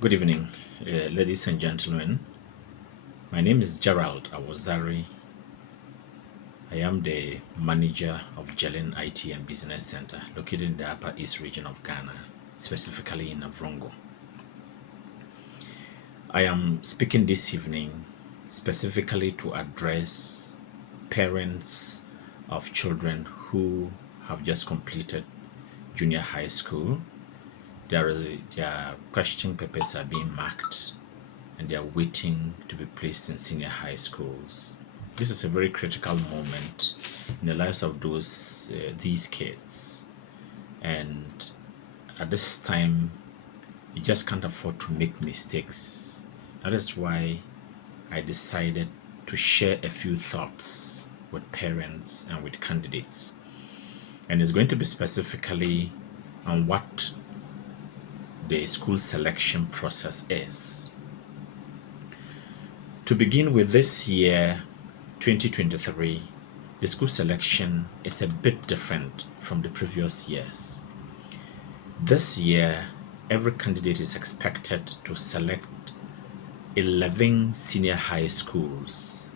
Good evening, ladies and gentlemen. My name is Gerald Awozari. I am the manager of Jelen IT and Business Center located in the Upper East region of Ghana, specifically in Avrongo. I am speaking this evening specifically to address parents of children who have just completed junior high school. Their question papers are being marked and they are waiting to be placed in senior high schools. This is a very critical moment in the lives of these kids, and at this time, you just can't afford to make mistakes. That is why I decided to share a few thoughts with parents and with candidates, and it's going to be specifically on what the school selection process is. To begin with, this year, 2023, the school selection is a bit different from the previous years. This year, every candidate is expected to select 11 senior high schools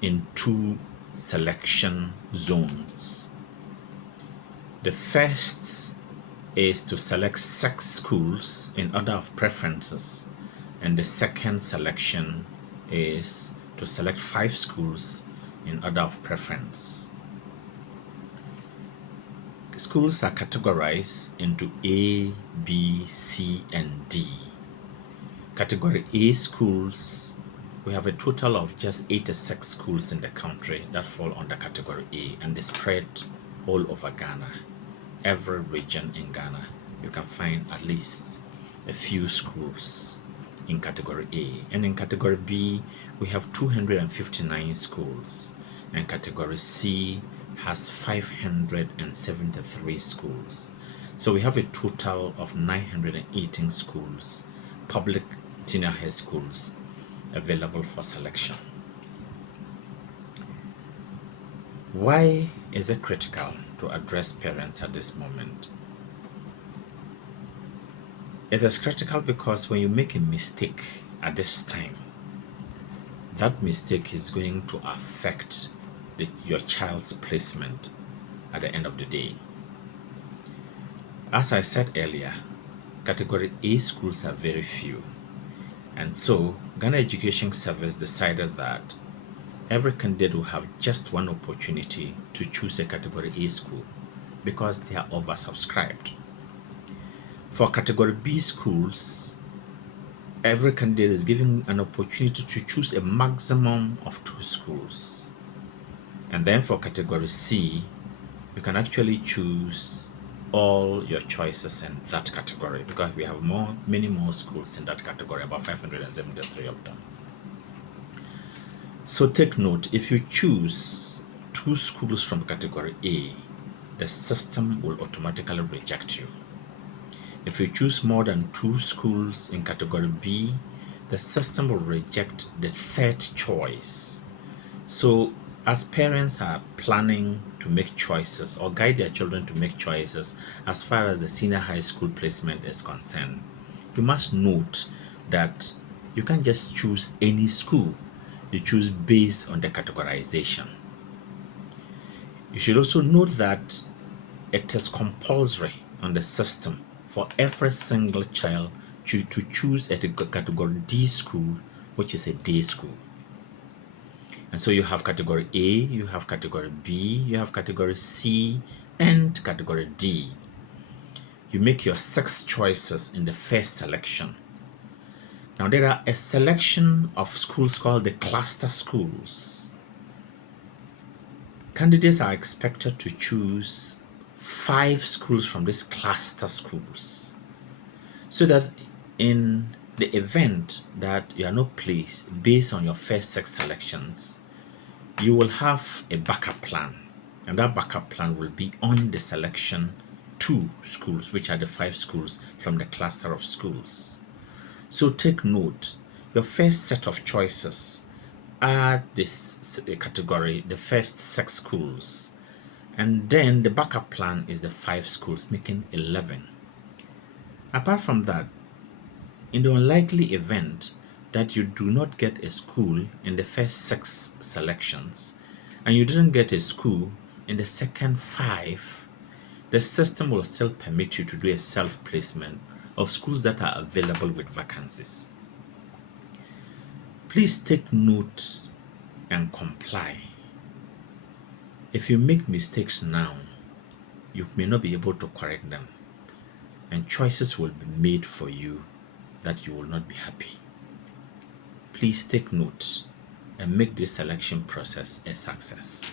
in 2 selection zones. The first is to select 6 schools in order of preferences, and the second selection is to select 5 schools in order of preference. Schools are categorized into A, B, C, and D. Category A schools, we have a total of just 86 schools in the country that fall under Category A, and they spread all over Ghana. Every region in Ghana, you can find at least a few schools in Category A. And in Category B, we have 259 schools, and Category C has 573 schools. So we have a total of 918 schools, public senior high schools, available for selection. Why is it critical to address parents at this moment? It is critical because when you make a mistake at this time, that mistake is going to affect your child's placement at the end of the day. As I said earlier, Category A schools are very few, and so Ghana Education Service decided that every candidate will have just one opportunity to choose a Category A school because they are oversubscribed. For Category B schools, every candidate is given an opportunity to choose a maximum of 2 schools. And then for Category C, you can actually choose all your choices in that category because we have many more schools in that category, about 573 of them. So take note, if you choose 2 schools from Category A, the system will automatically reject you. If you choose more than 2 schools in Category B, the system will reject the 3rd choice. So as parents are planning to make choices or guide their children to make choices as far as the senior high school placement is concerned, you must note that you can't just choose any school. You choose based on the categorization. You should also note that it is compulsory on the system for every single child to choose a Category D school, which is a day school. And so you have Category A, you have Category B, you have Category C, and Category D. You make your 6 choices in the first selection. Now there are a selection of schools called the cluster schools. Candidates are expected to choose 5 schools from these cluster schools, so that in the event that you are not placed based on your first 6 selections, you will have a backup plan, and that backup plan will be on the selection 2 schools, which are the 5 schools from the cluster of schools. So take note, your first set of choices are this category, the first 6 schools, and then the backup plan is the 5 schools, making 11. Apart from that, In the unlikely event that you do not get a school in the first 6 selections and you didn't get a school in the second 5, the system will still permit you to do a self placement of schools that are available with vacancies. Please take note and comply. If you make mistakes now, you may not be able to correct them, and choices will be made for you that you will not be happy. Please take note and make this selection process a success.